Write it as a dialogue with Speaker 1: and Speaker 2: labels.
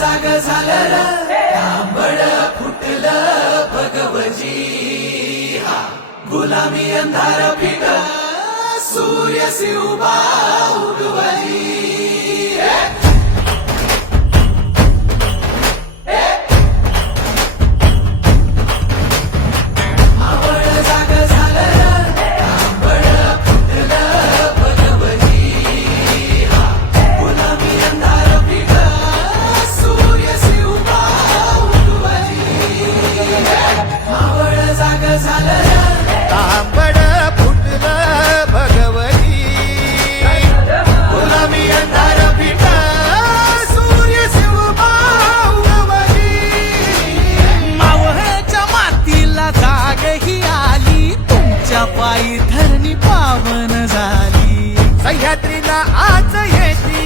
Speaker 1: जाग झालं र. तांबड फुटलं भगवजी हा गुलामी अंधार फिट. सूर्य शिवबा उगवली. फुटलं भगवती. सूर्य मातीला आली. तुमच्या पायी धरणी पावन झाली. सह्याद्रीला आज येते